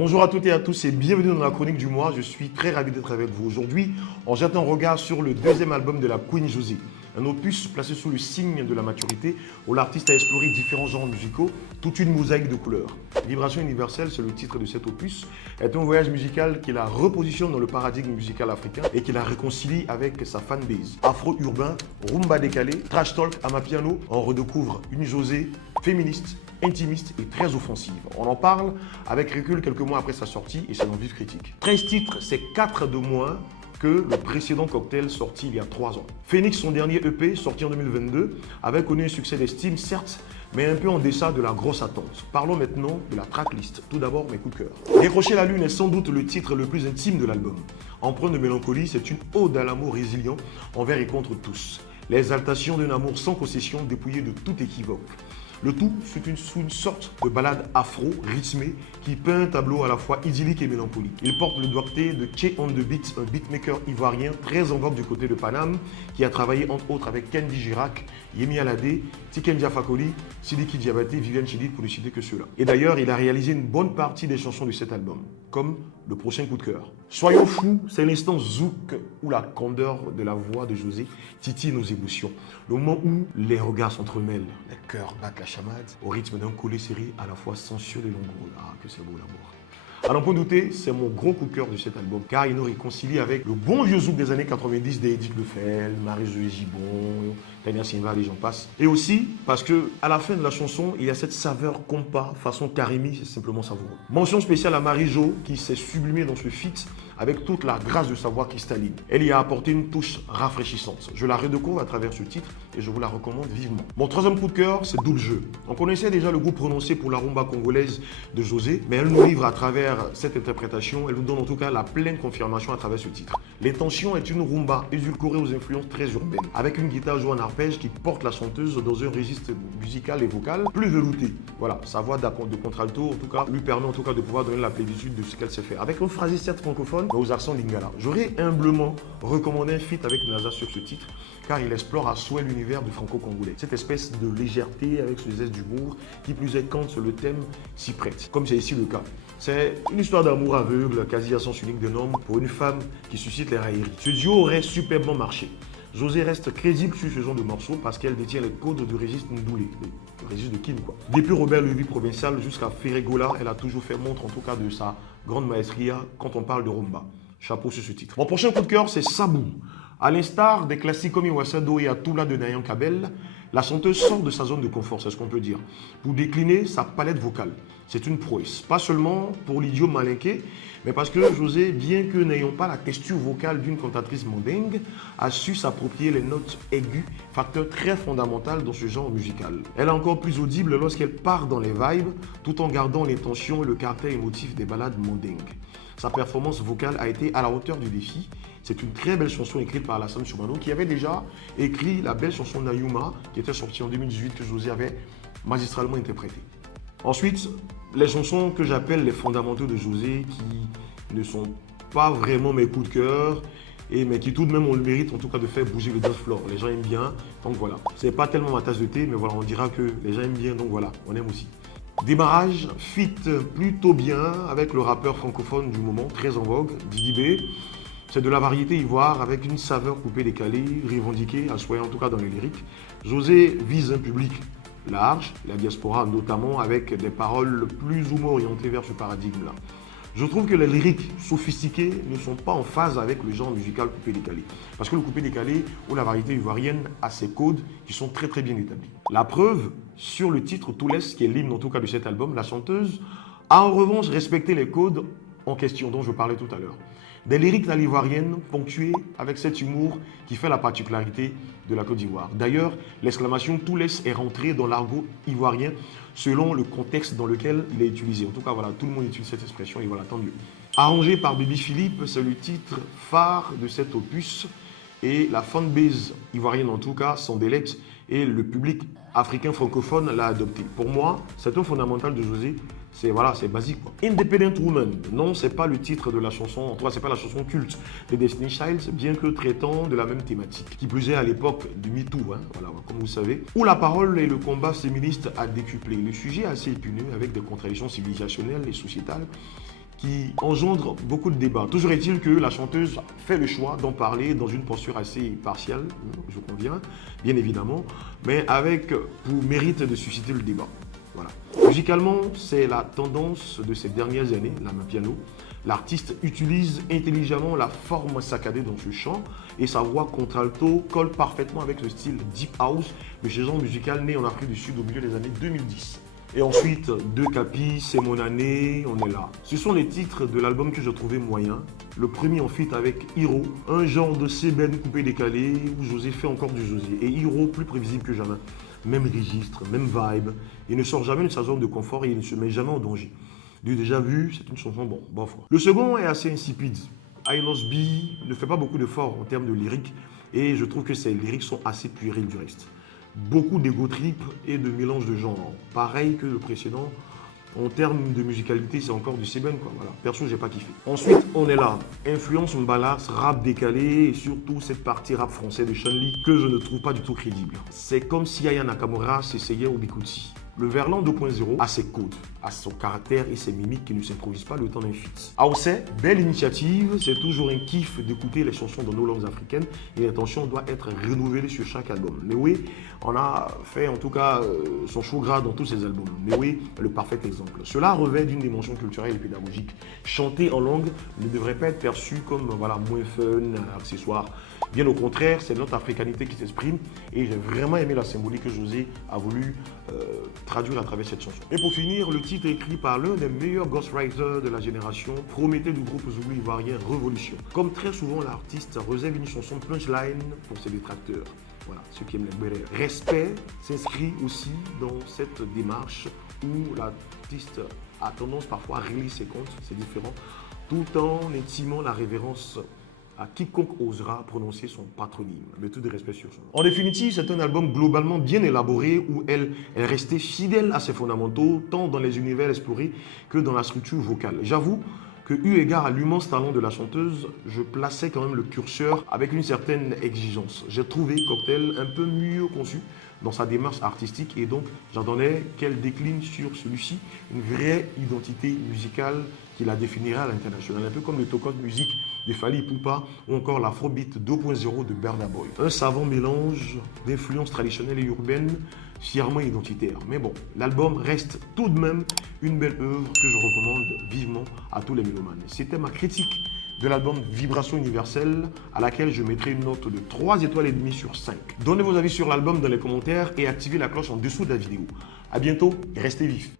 Bonjour à toutes et à tous et bienvenue dans la chronique du mois. Je suis très ravi d'être avec vous aujourd'hui. On jette un regard sur le deuxième album de la Queen Josée. Un opus placé sous le signe de la maturité où l'artiste a exploré différents genres musicaux, toute une mosaïque de couleurs. Vibration universelle, c'est le titre de cet opus, est un voyage musical qui la repositionne dans le paradigme musical africain et qui la réconcilie avec sa fanbase. Afro-urbain, rumba décalé, trash talk, amapiano, on redécouvre une Josée féministe, intimiste et très offensive. On en parle avec recul quelques mois après sa sortie et c'est dans vive critique. 13 titres, c'est 4 de moins que le précédent cocktail sorti il y a 3 ans. Phoenix, son dernier EP, sorti en 2022, avait connu un succès d'estime, certes, mais un peu en deçà de la grosse attente. Parlons maintenant de la tracklist. Tout d'abord, mes coups de cœur. Décrocher la lune est sans doute le titre le plus intime de l'album. Empreint de mélancolie, c'est une ode à l'amour résilient envers et contre tous. L'exaltation d'un amour sans concession, dépouillé de tout équivoque. Le tout sous une sorte de ballade afro, rythmée, qui peint un tableau à la fois idyllique et mélancolique. Il porte le doigté de Che on the Beat, un beatmaker ivoirien très en vogue du côté de Paname, qui a travaillé entre autres avec Kendi Girac, Yemi Alade, Tiken Jah Fakoly, Sidiki Diabaté, Viviane Chidid, pour ne citer que ceux-là. Et d'ailleurs, il a réalisé une bonne partie des chansons de cet album, comme le prochain coup de cœur. Soyons fous, c'est l'instant zouk où la candeur de la voix de Josée titille nos émotions. Le moment où les regards s'entremêlent, les cœurs battent la chamade au rythme d'un collet serré à la fois sensuel et langoureux. Ah, que c'est beau l'amour. À n'en point douter, c'est mon gros coup de cœur de cet album car il nous réconcilie avec le bon vieux zouk des années 90 d'Edith Lefel, Marie-Zoé Gibon, Tania Simba, les gens passent. Et aussi parce que à la fin de la chanson, il y a cette saveur compas façon Karimi, c'est simplement savoureux. Mention spéciale à Marie-Jo qui s'est sublimée dans ce feat avec toute la grâce de sa voix cristalline. Elle y a apporté une touche rafraîchissante. Je la redécouvre à travers ce titre et je vous la recommande vivement. Mon troisième coup de cœur, c'est Double Jeu. On connaissait déjà le goût prononcé pour la rumba congolaise de Josée, mais elle nous livre à travers cette interprétation, elle nous donne en tout cas la pleine confirmation à travers ce titre. L'intention est une rumba édulcorée aux influences très urbaines, avec une guitare jouée en arpège qui porte la chanteuse dans un registre musical et vocal plus velouté. Voilà, sa voix de contralto en tout cas lui permet en tout cas de pouvoir donner la plénitude de ce qu'elle sait faire. Avec un phrasé certes francophone, mais aux accents lingala. J'aurais humblement recommandé un feat avec NASA sur ce titre, car il explore à souhait l'univers du franco-congolais. Cette espèce de légèreté avec ce zeste d'humour, qui plus est quand le thème s'y prête, comme c'est ici le cas. C'est une histoire d'amour aveugle, quasi à sens unique d'un homme, pour une femme qui suscite les railleries. Ce duo aurait superbement marché. Josée reste crédible sur ce genre de morceau parce qu'elle détient les codes du registre Ndoulé, le registre de Kin quoi. Depuis Robert Levy provincial jusqu'à Ferregola, elle a toujours fait montre en tout cas de sa grande maestria quand on parle de rumba. Chapeau sur ce titre. Mon prochain coup de cœur, c'est Sabou. À l'instar des classiques comme Iwasado et Atula de Nayan Kabel, la chanteuse sort de sa zone de confort, c'est ce qu'on peut dire, pour décliner sa palette vocale. C'est une prouesse, pas seulement pour l'idiot malinqué, mais parce que Josée, bien que n'ayant pas la texture vocale d'une cantatrice mandingue, a su s'approprier les notes aiguës, facteur très fondamental dans ce genre musical. Elle est encore plus audible lorsqu'elle part dans les vibes, tout en gardant l'intention et le caractère émotif des ballades mandingues. Sa performance vocale a été à la hauteur du défi. C'est une très belle chanson écrite par Alassane Soumano qui avait déjà écrit la belle chanson Nayuma qui était sortie en 2018 que Josée avait magistralement interprétée. Ensuite, les chansons que j'appelle les fondamentaux de Josée qui ne sont pas vraiment mes coups de cœur mais qui tout de même ont le mérite en tout cas de faire bouger le dance floor. Les gens aiment bien, donc voilà. C'est pas tellement ma tasse de thé, mais voilà, on dira que les gens aiment bien, donc voilà, on aime aussi. Démarrage fit plutôt bien avec le rappeur francophone du moment, très en vogue, Didi B. C'est de la variété ivoire avec une saveur coupée décalée, revendiquée, à souhait en tout cas dans les lyriques. Josée vise un public large, la diaspora notamment, avec des paroles plus ou moins orientées vers ce paradigme-là. Je trouve que les lyriques sophistiquées ne sont pas en phase avec le genre musical coupé-décalé. Parce que le coupé-décalé ou la variété ivoirienne a ses codes qui sont très très bien établis. La preuve, sur le titre Toulès, qui est l'hymne en tout cas de cet album, la chanteuse a en revanche respecté les codes en question dont je parlais tout à l'heure. Des lyriques à l'ivoirienne ponctuées avec cet humour qui fait la particularité de la Côte d'Ivoire. D'ailleurs, l'exclamation Toulès est rentrée dans l'argot ivoirien selon le contexte dans lequel il est utilisé. En tout cas, voilà, tout le monde utilise cette expression et voilà, tant mieux. Arrangé par Baby Philippe, c'est le titre phare de cet opus et la fanbase ivoirienne en tout cas s'en délecte et le public africain francophone l'a adopté. Pour moi, c'est un fondamental de Josée. C'est voilà, c'est basique quoi. Independent Woman, non, c'est pas le titre de la chanson, en tout cas, c'est pas la chanson culte des Destiny Childs, bien que traitant de la même thématique, qui plus est à l'époque du MeToo, hein, voilà, comme vous savez, où la parole et le combat féministe a décuplé. Le sujet est assez épineux avec des contradictions civilisationnelles et sociétales qui engendre beaucoup de débats. Toujours est-il que la chanteuse fait le choix d'en parler dans une posture assez partiale, je conviens, bien évidemment, mais avec pour mérite de susciter le débat. Voilà. Musicalement, c'est la tendance de ces dernières années, la main piano. L'artiste utilise intelligemment la forme saccadée dans ce chant et sa voix contralto colle parfaitement avec le style Deep House de ce genre musical né en Afrique du Sud au milieu des années 2010. Et ensuite, Deux Capis, C'est mon année, On est là. Ce sont les titres de l'album que je trouvais moyen. Le premier en feat avec Hiro, un genre de sébène coupé décalé où José fait encore du José. Et Hiro plus prévisible que jamais. Même registre, même vibe. Il ne sort jamais de sa zone de confort et il ne se met jamais en danger. Du déjà vu, c'est une chanson bon, bof. Le second est assez insipide. I Lost B ne fait pas beaucoup d'efforts en termes de lyrique et je trouve que ses lyriques sont assez puériles du reste. Beaucoup d'ego trip et de mélange de genres. Pareil que le précédent, en termes de musicalité, c'est encore du Seben, quoi. Voilà. Perso, j'ai pas kiffé. Ensuite, On est là. Influence Mbalax, rap décalé et surtout cette partie rap français de Shanli que je ne trouve pas du tout crédible. C'est comme si Aya Nakamura s'essayait au Bikuti. Le Verlan 2.0 a ses codes, a son caractère et ses mimiques qui ne s'improvisent pas le temps d'un feat. Aoussé, belle initiative, c'est toujours un kiff d'écouter les chansons dans nos langues africaines et l'intention doit être renouvelée sur chaque album. Mais oui, on a fait en tout cas son show gras dans tous ses albums. Mais oui, le parfait exemple. Cela revêt d'une dimension culturelle et pédagogique. Chanter en langue ne devrait pas être perçu comme voilà, moins fun, accessoire. Bien au contraire, c'est notre africanité qui s'exprime et j'ai vraiment aimé la symbolique que José a voulu traduire à travers cette chanson. Et pour finir, le titre écrit par l'un des meilleurs ghostwriters de la génération, Prométhée du groupe Zoulou ivoirien Révolution. Comme très souvent, l'artiste réserve une chanson punchline pour ses détracteurs. Voilà, ceux qui aiment les bérets. Respect s'inscrit aussi dans cette démarche où l'artiste a tendance parfois à régler ses comptes, c'est différent, tout en intimant la révérence à quiconque osera prononcer son patronyme, mais tout de respect sur son nom. En définitive, c'est un album globalement bien élaboré où elle est restée fidèle à ses fondamentaux, tant dans les univers explorés que dans la structure vocale. J'avoue que, eu égard à l'immense talent de la chanteuse, je plaçais quand même le curseur avec une certaine exigence. J'ai trouvé Cocktail un peu mieux conçu dans sa démarche artistique et donc j'attendais qu'elle décline sur celui-ci une vraie identité musicale qui la définirait à l'international, un peu comme le Tokos Music de Fally Ipupa ou encore l'Afrobeat 2.0 de Burna Boy. Un savant mélange d'influences traditionnelles et urbaines fièrement identitaires. Mais bon, l'album reste tout de même une belle œuvre que je recommande vivement à tous les mélomanes. C'était ma critique de l'album Vibration Universelle à laquelle je mettrai une note de 3 étoiles et demie sur 5. Donnez vos avis sur l'album dans les commentaires et activez la cloche en dessous de la vidéo. A bientôt et restez vifs.